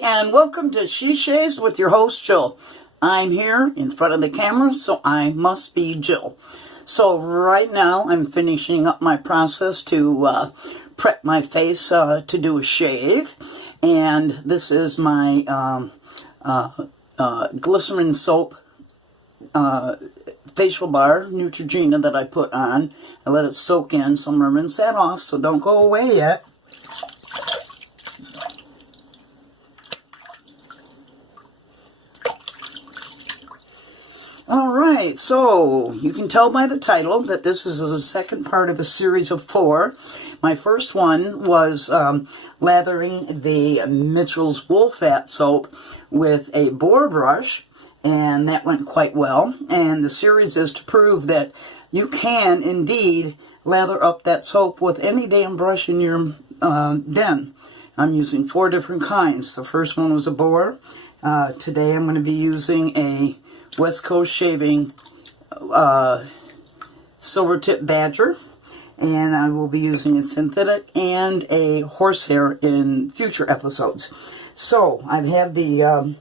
And welcome to She Shaves with your host Jill. I'm here in front of the camera, so I must be Jill. So right now I'm finishing up my process to prep my face to do a shave, and this is my glycerin soap facial bar Neutrogena that I put on. I let it soak in, so I'm going to rinse that off, so don't go away yet. Alright, so you can tell by the title that this is the second part of a series of 4. My first one was lathering the Mitchell's Wool Fat soap with a Boar brush, and that went quite well. And the series is to prove that you can indeed lather up that soap with any damn brush in your den. I'm using 4 different kinds. The first one was a Boar. Today I'm going to be using a West Coast Shaving Silvertip Badger, and I will be using a synthetic and a Horsehair in future episodes. So I've had the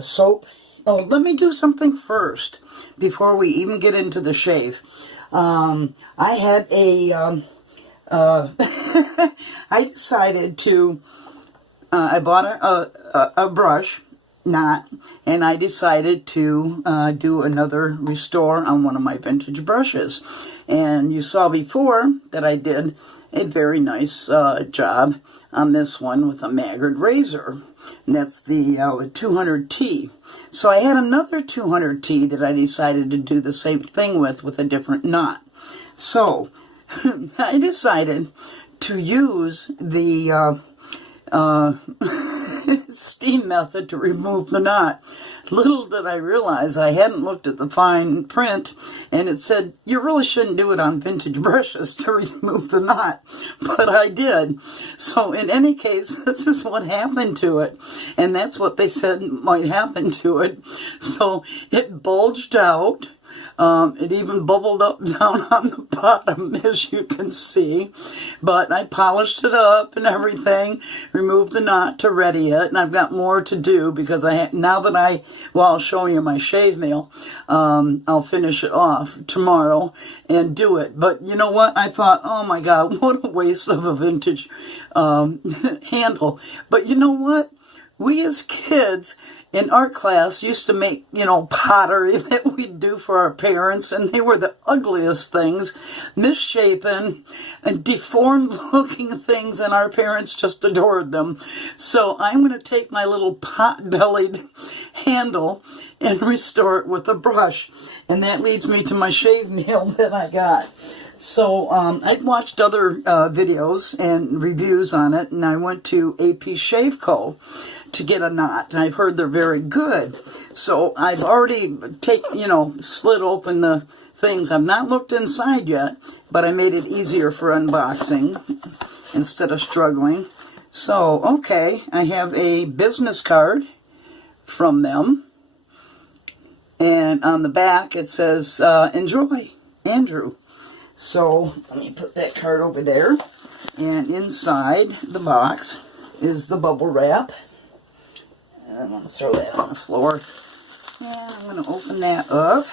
soap. Oh, let me do something first before we even get into the shave. I had a I decided to I bought a brush knot, and I decided to do another restore on one of my vintage brushes. And you saw before that I did a very nice job on this one with a Maggard razor, and that's the 200T. So I had another 200T that I decided to do the same thing with a different knot. So I decided to use the steam method to remove the knot. Little did I realize I hadn't looked at the fine print, and it said you really shouldn't do it on vintage brushes to remove the knot, but I did. So in any case, this is what happened to it, and that's what they said might happen to it. So it bulged out. It even bubbled up down on the bottom, as you can see. But I polished it up and everything, removed the knot to ready it, and I've got more to do because I'll show you my shave nail. I'll finish it off tomorrow and do it. But you know what? I thought, oh my God, what a waste of a vintage handle. But you know what? We as kids in art class used to make, pottery that we'd do for our parents, and they were the ugliest things, misshapen and deformed looking things, and our parents just adored them. So I'm going to take my little pot-bellied handle and restore it with a brush. And that leads me to my shave nail that I got. So I'd watched other videos and reviews on it, and I went to AP Shave Co. to get a knot, and I've heard they're very good. So I've already slid open the things. I've not looked inside yet, but I made it easier for unboxing instead of struggling. So, okay, I have a business card from them, and on the back it says, enjoy, Andrew. So let me put that card over there, and inside the box is the bubble wrap. I'm going to throw that on the floor. And I'm going to open that up.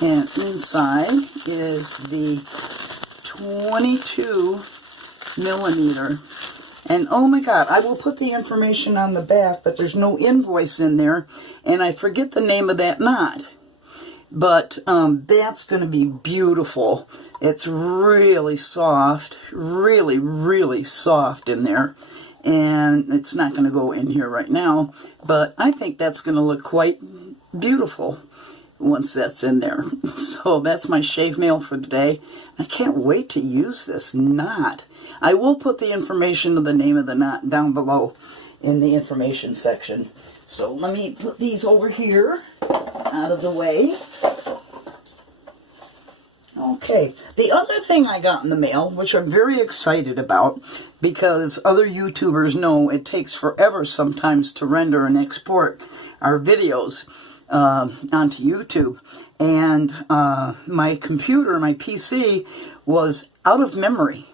And inside is the 22 millimeter. And oh my God, I will put the information on the back, but there's no invoice in there. And I forget the name of that knot. But that's going to be beautiful. It's really soft. Really, really soft in there. And it's not going to go in here right now, but I think that's going to look quite beautiful once that's in there. So that's my shave nail for today. I can't wait to use this knot. I will put the information of the name of the knot down below in the information section. So let me put these over here out of the way. Okay, the other thing I got in the mail, which I'm very excited about, because other YouTubers know it takes forever sometimes to render and export our videos onto YouTube. And my computer, my PC, was out of memory.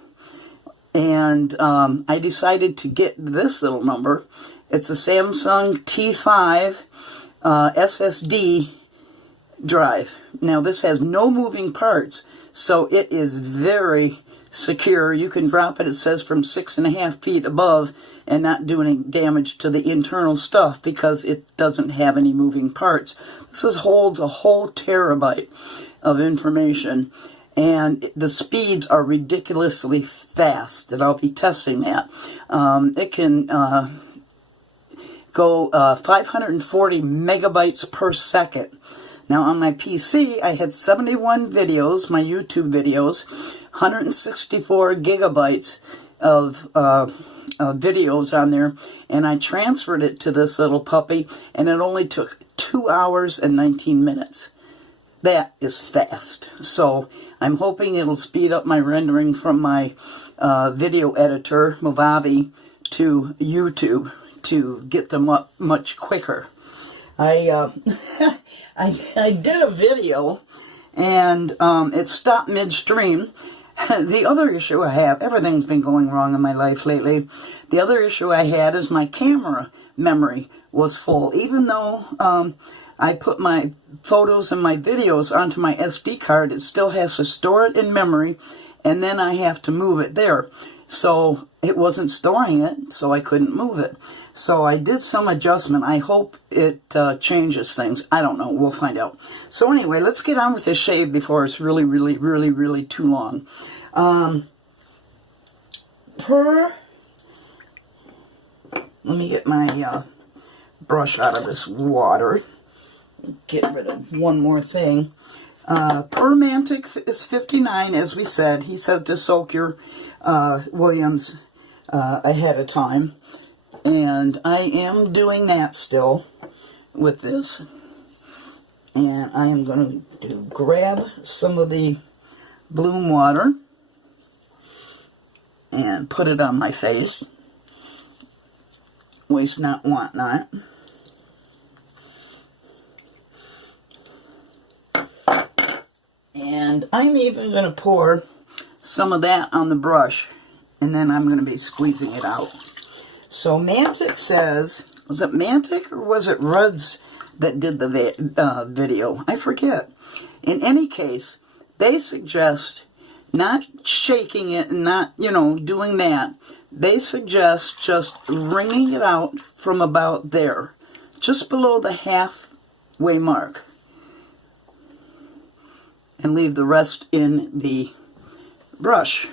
And I decided to get this little number. It's a Samsung T5 SSD drive. Now this has no moving parts, so it is very secure. You can drop it, it says, from 6.5 feet above and not do any damage to the internal stuff because it doesn't have any moving parts. This holds a whole terabyte of information, and the speeds are ridiculously fast, and I'll be testing that. It can go 540 megabytes per second. Now on my PC, I had 71 videos, my YouTube videos, 164 gigabytes of videos on there, and I transferred it to this little puppy, and it only took 2 hours and 19 minutes. That is fast. So I'm hoping it'll speed up my rendering from my video editor, Movavi, to YouTube to get them up much quicker. I did a video, and it stopped midstream. The other issue I have, everything's been going wrong in my life lately. The other issue I had is my camera memory was full. Even though I put my photos and my videos onto my SD card, it still has to store it in memory, and then I have to move it there. So it wasn't storing it, so I couldn't move it. So I did some adjustment. I hope it changes things. I don't know. We'll find out. So anyway, let's get on with this shave before it's really, really, really, really too long. Let me get my brush out of this water. Get rid of one more thing. Per Mantic is $59, as we said. He says to soak your Williams ahead of time. And I am doing that still with this. And I am going to grab some of the bloom water and put it on my face. Waste not, want not. And I'm even going to pour some of that on the brush, and then I'm going to be squeezing it out. So Mantic says, was it Mantic or was it Rudd's that did the video? I forget. In any case, they suggest not shaking it and not, doing that. They suggest just wringing it out from about there, just below the halfway mark, and leave the rest in the brush.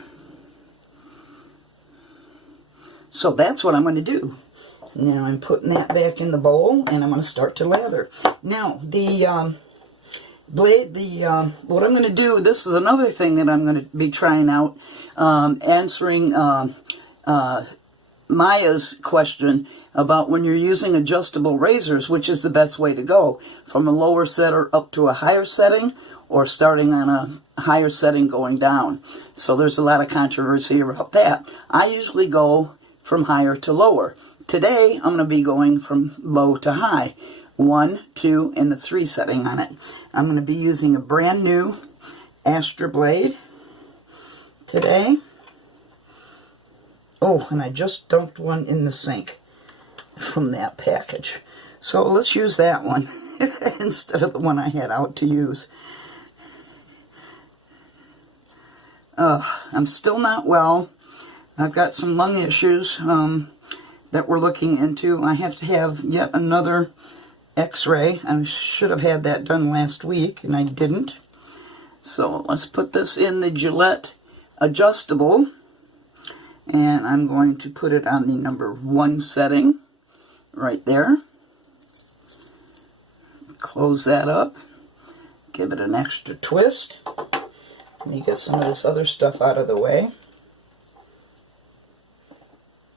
So that's what I'm going to do. Now I'm putting that back in the bowl, and I'm going to start to lather. Now, the blade, what I'm going to do, this is another thing that I'm going to be trying out, answering Maya's question about when you're using adjustable razors, which is the best way to go, from a lower setter up to a higher setting, or starting on a higher setting going down. So there's a lot of controversy about that. I usually go from higher to lower. Today, I'm going to be going from low to high. 1, 2, and the 3 setting on it. I'm going to be using a brand new Astra blade today. Oh, and I just dumped one in the sink from that package. So let's use that one instead of the one I had out to use. I'm still not well. I've got some lung issues that we're looking into. I have to have yet another x-ray. I should have had that done last week, and I didn't. So let's put this in the Gillette adjustable, and I'm going to put it on the number 1 setting right there. Close that up. Give it an extra twist. Let me get some of this other stuff out of the way.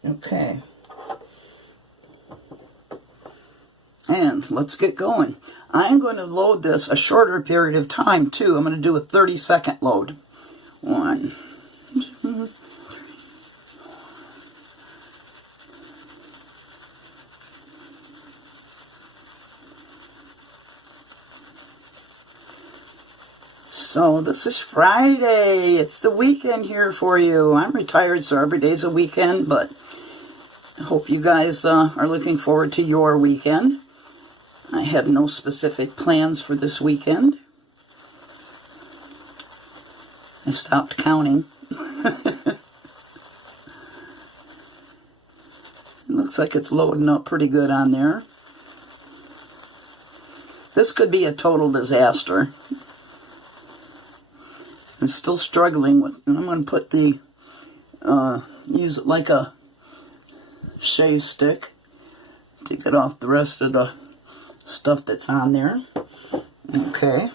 Okay. And let's get going. I'm going to load this a shorter period of time too. I'm going to do a 30-second load. 1, 2, 3. So this is Friday. It's the weekend here for you. I'm retired, so every day's a weekend, but I hope you guys are looking forward to your weekend. I have no specific plans for this weekend. I stopped counting. It looks like it's loading up pretty good on there. This could be a total disaster. I'm still struggling with, and I'm going to put the, use it like a shave stick to get off the rest of the stuff that's on there. Okay,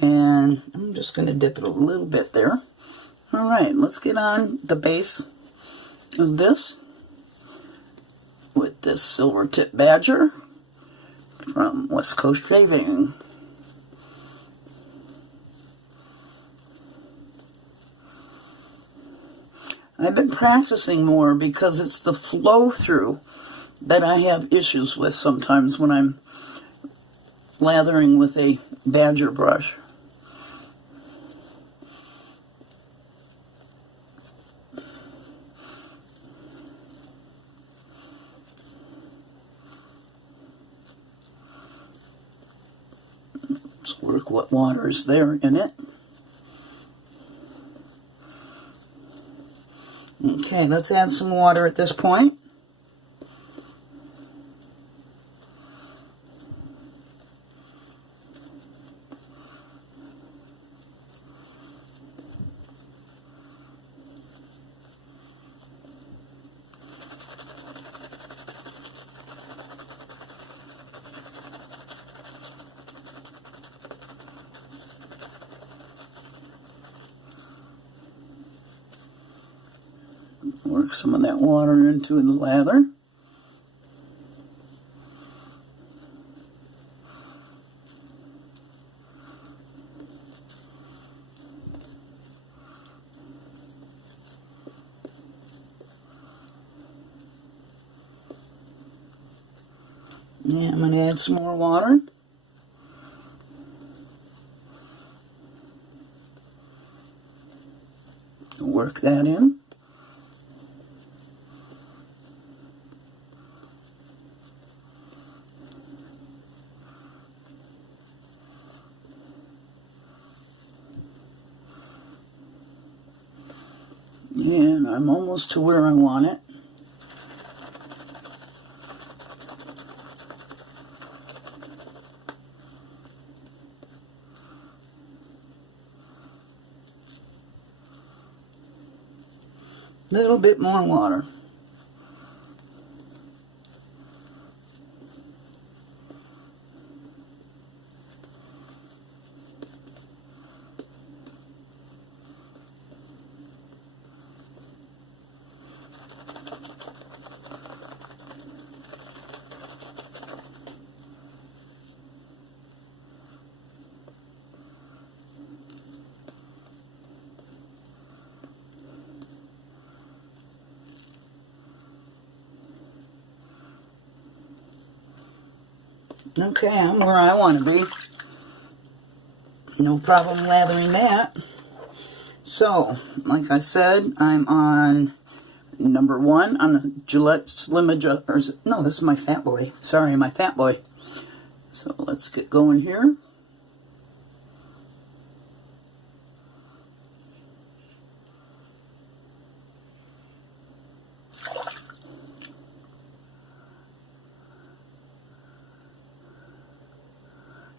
and I'm just going to dip it a little bit there. Alright, let's get on the base of this with this Silvertip Badger from West Coast Shaving. I've been practicing more because it's the flow through that I have issues with sometimes when I'm lathering with a badger brush. Let's work what water is there in it. Okay, let's add some water at this point. Work some of that water into the lather. Yeah, I'm going to add some more water. Work that in. And I'm almost to where I want it. Little bit more water. Okay, I'm where I want to be. No problem lathering that. So, like I said, I'm on number 1 on a Gillette Slim Adjust. No, this is my Fat Boy. Sorry, my Fat Boy. So let's get going here.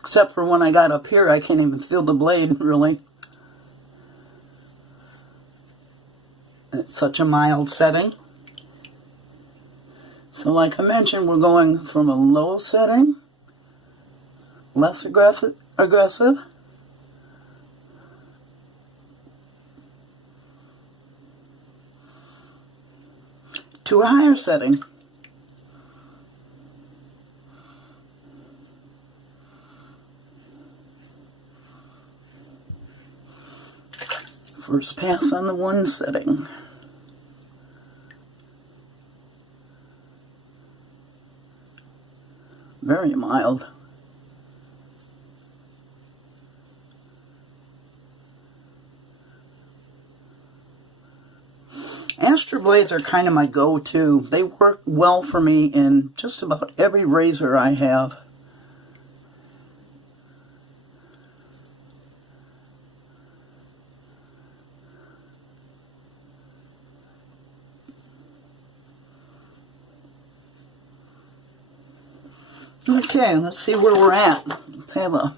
Except for when I got up here, I can't even feel the blade, really. It's such a mild setting. So like I mentioned, we're going from a low setting, less aggressive, to a higher setting. First pass on the one setting. Very mild. Astra blades are kind of my go-to. They work well for me in just about every razor I have. Okay, let's see where we're at. Let's have a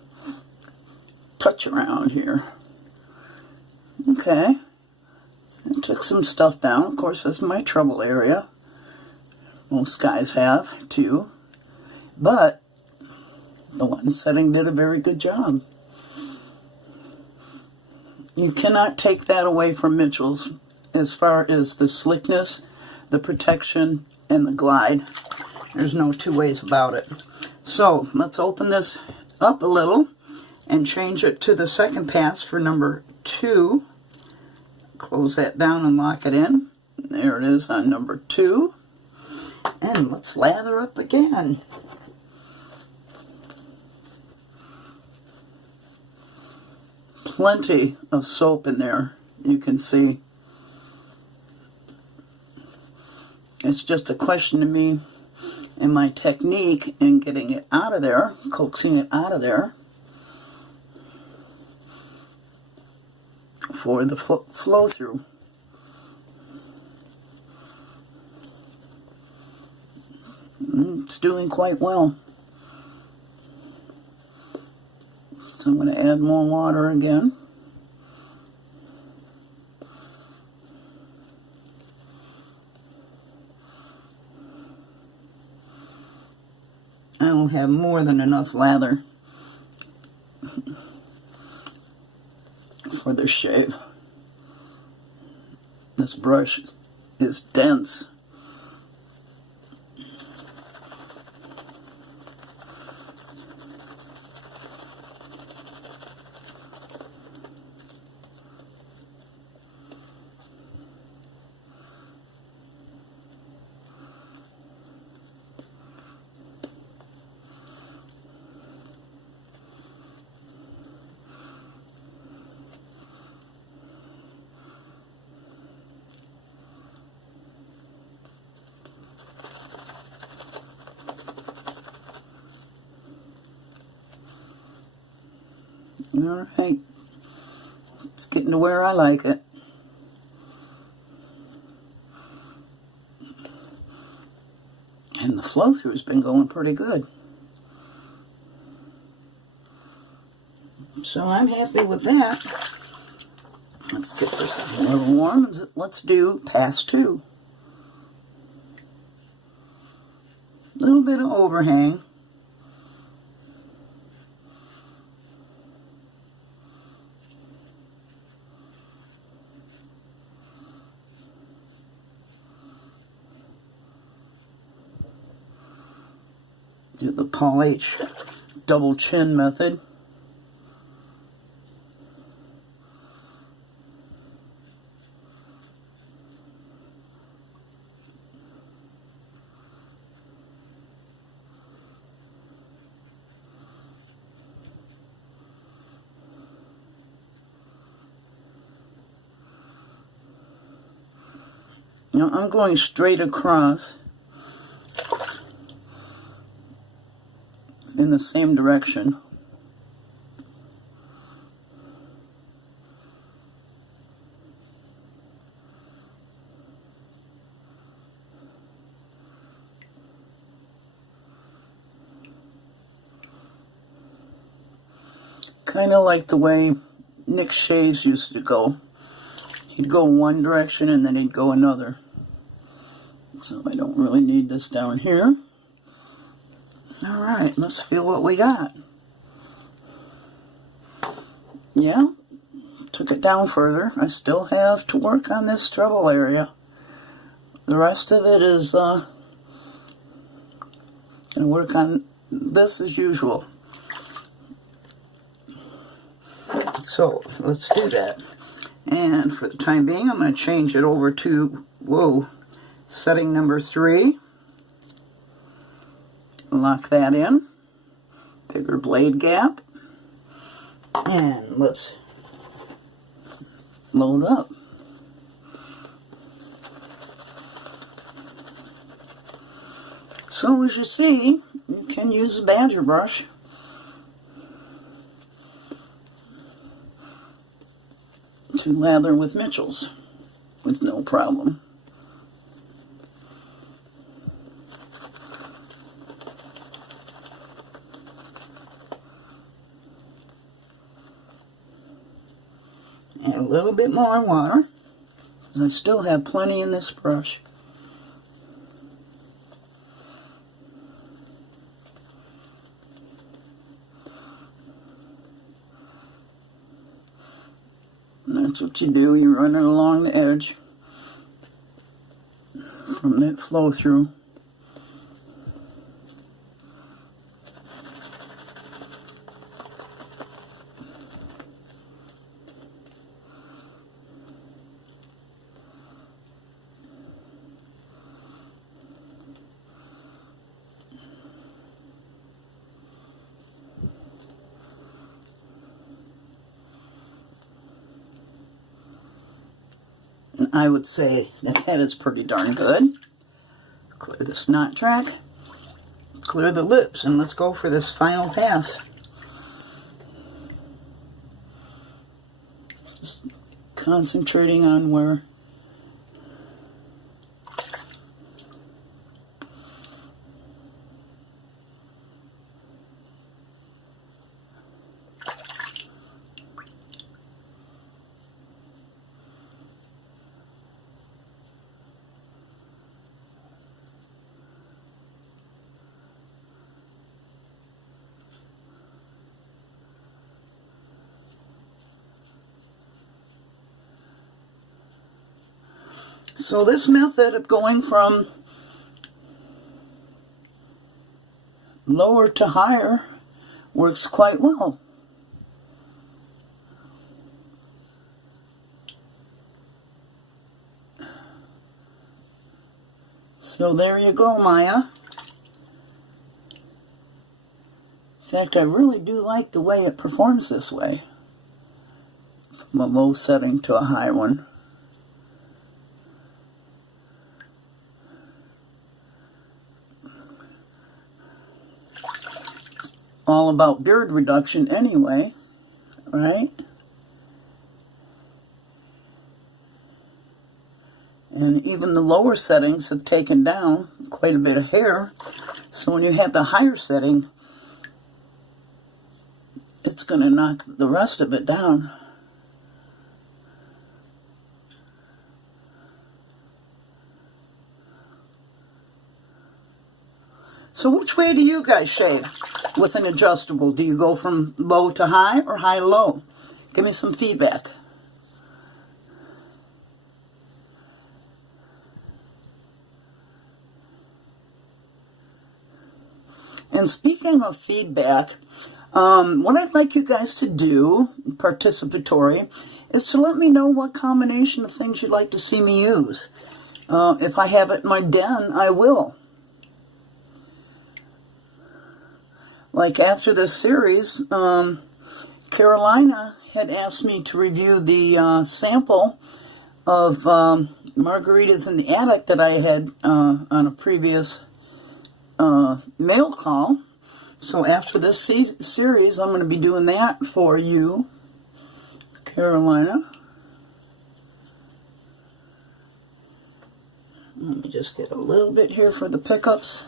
touch around here. Okay. I took some stuff down. Of course, that's my trouble area. Most guys have, too. But the one setting did a very good job. You cannot take that away from Mitchell's as far as the slickness, the protection, and the glide. There's no two ways about it. So, let's open this up a little and change it to the second pass for number 2. Close that down and lock it in. There it is on number 2. And let's lather up again. Plenty of soap in there, you can see. It's just a question of me and my technique in getting it out of there, coaxing it out of there for the flow through. It's doing quite well. So I'm going to add more water again. I will have more than enough lather for this shave. This brush is dense. Alright, it's getting to where I like it. And the flow through has been going pretty good. So I'm happy with that. Let's get this a little warm and let's do pass 2. A little bit of overhang. Do the Paul H. double chin method. Now I'm going straight across in the same direction. Kind of like the way Nick Shays used to go. He'd go one direction and then he'd go another. So I don't really need this down here. Alright, let's feel what we got. Yeah, took it down further. I still have to work on this treble area. The rest of it is going to work on this as usual. So, let's do that. And for the time being, I'm going to change it over to, setting number 3. Lock that in. Bigger blade gap. And let's load up. So as you see, you can use a badger brush to lather with Mitchell's with no problem. Add a little bit more water, because I still have plenty in this brush. And that's what you do, you run it along the edge from that flow through. I would say that is pretty darn good. Clear the snot track, clear the lips, and let's go for this final pass. Just concentrating on where So this method of going from lower to higher works quite well. So there you go, Maya. In fact, I really do like the way it performs this way. From a low setting to a high one. All about beard reduction anyway, right? And even the lower settings have taken down quite a bit of hair. So when you have the higher setting, it's going to knock the rest of it down. So which way do you guys shave with an adjustable? Do you go from low to high or high to low? Give me some feedback. And speaking of feedback, what I'd like you guys to do, participatory, is to let me know what combination of things you'd like to see me use. If I have it in my den, I will. Like after this series, Carolina had asked me to review the sample of Margaritas in the Attic that I had on a previous mail call. So after this series, I'm going to be doing that for you, Carolina. Let me just get a little bit here for the pickups.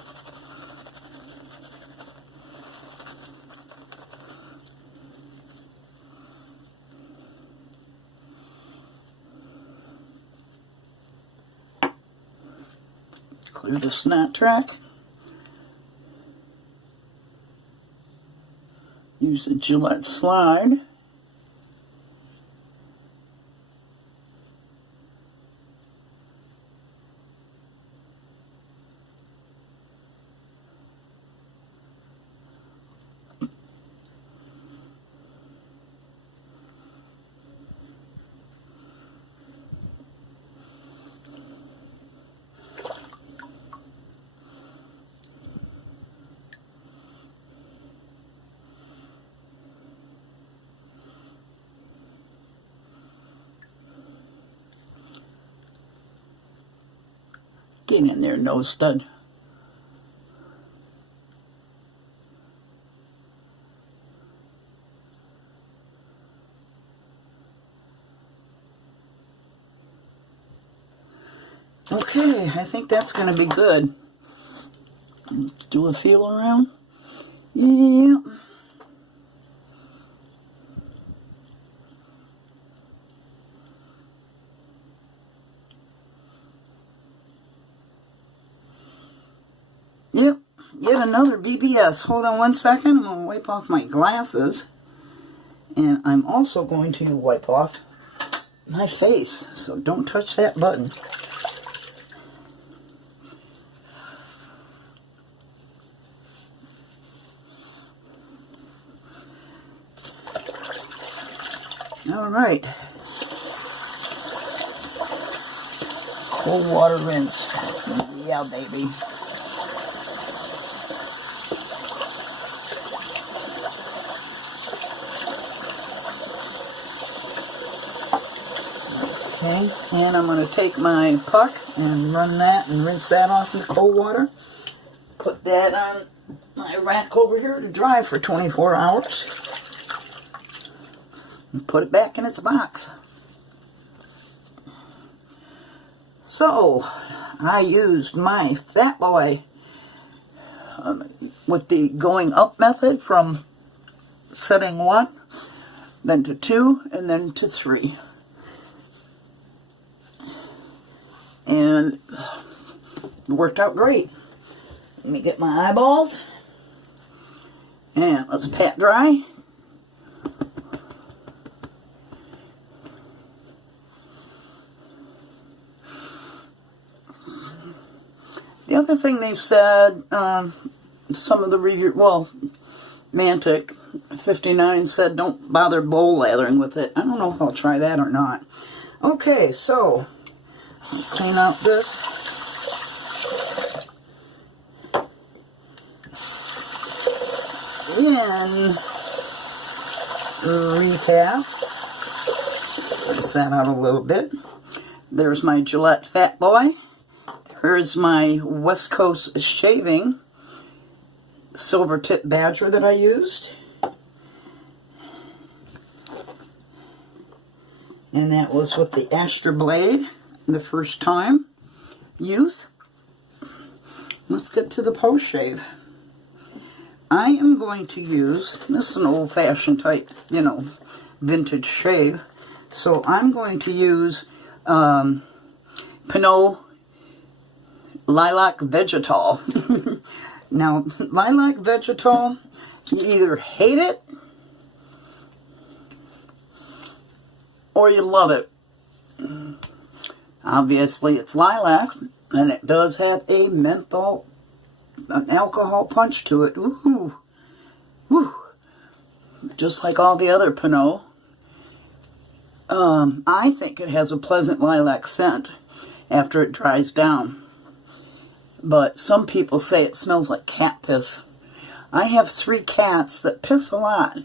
Clear the snot track. Use the Gillette slide. Get in there, nose stud. Okay, I think that's going to be good. Let's do a feel around. Yeah. Yep, yet another BBS. Hold on one second. I'm going to wipe off my glasses. And I'm also going to wipe off my face. So don't touch that button. All right. Cold water rinse. Yeah, baby. Okay, and I'm going to take my puck and run that and rinse that off in cold water. Put that on my rack over here to dry for 24 hours. And put it back in its box. So, I used my Fat Boy with the going up method from setting 1, then to 2, and then to 3. And it worked out great. Let me get my eyeballs. And let's pat dry. The other thing they said, some of the review, well, Mantic 59 said don't bother bowl lathering with it. I don't know if I'll try that or not. Okay, so clean out this. Then retap. Rinse that out a little bit. There's my Gillette Fat Boy. Here's my West Coast Shaving Silvertip Badger that I used. And that was with the Astra blade the first time use. Let's get to the post shave. I am going to use, this is an old-fashioned type, you know, vintage shave. So I'm going to use Pinaud Lilac Vegetal. Now, Lilac Vegetal, you either hate it or you love it. Obviously, it's lilac, and it does have a menthol, an alcohol punch to it. Woohoo! Woo! Just like all the other Pinaud. I think it has a pleasant lilac scent after it dries down. But some people say it smells like cat piss. I have 3 cats that piss a lot,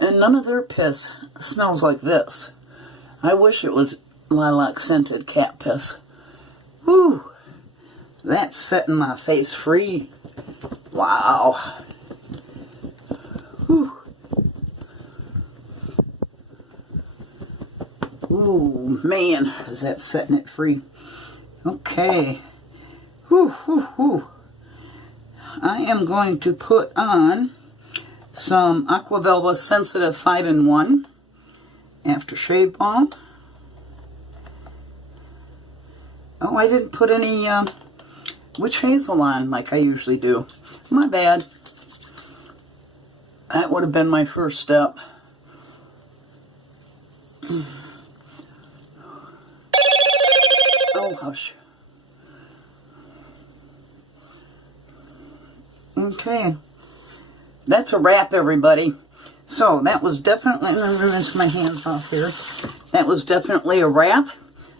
and none of their piss smells like this. I wish it was lilac scented cat piss. Whew! That's setting my face free. Wow. Whew. Ooh, man, is that setting it free. Okay. Whew, whew, whew. I am going to put on some Aqua Velva Sensitive 5-in-1 aftershave balm. Oh, I didn't put any witch hazel on like I usually do. My bad. That would have been my first step. Oh, hush. Okay. That's a wrap, everybody. So, that was definitely, let me rinse my hands off here. That was definitely a wrap.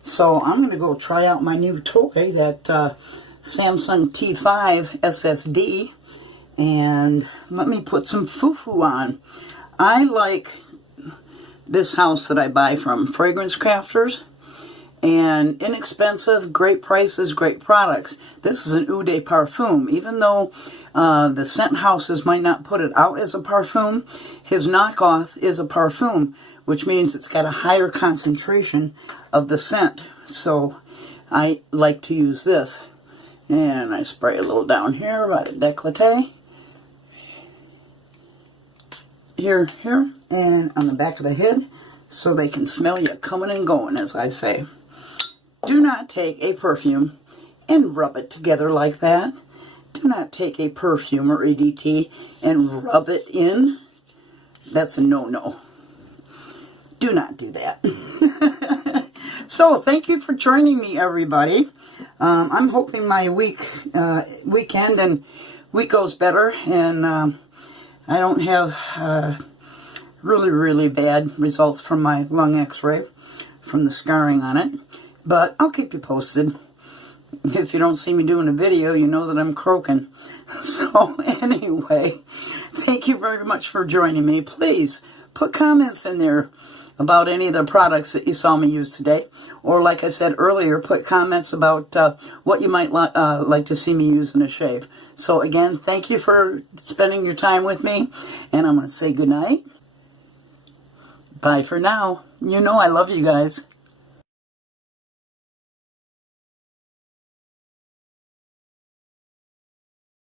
So, I'm going to go try out my new toy, that Samsung T5 SSD. And let me put some foo-foo on. I like this house that I buy from Fragrance Crafters. and inexpensive, great prices, great products. This is an Eau de Parfum. Even though the scent houses might not put it out as a parfum, his knockoff is a parfum, which means it's got a higher concentration of the scent. So I like to use this. And I spray a little down here by the décolleté. Here, and on the back of the head, so they can smell you coming and going, as I say. Do not take a perfume and rub it together like that. Do not take a perfume or EDT and rub it in. That's a no-no. Do not do that. So, thank you for joining me, everybody. I'm hoping my weekend and week goes better, and I don't have really bad results from my lung x-ray, from the scarring on it. But I'll keep you posted. If you don't see me doing a video, you know that I'm croaking. So anyway, thank you very much for joining me. Please put comments in there about any of the products that you saw me use today. Or like I said earlier, put comments about what you might like to see me use in a shave. So again, thank you for spending your time with me. And I'm going to say goodnight. Bye for now. You know I love you guys.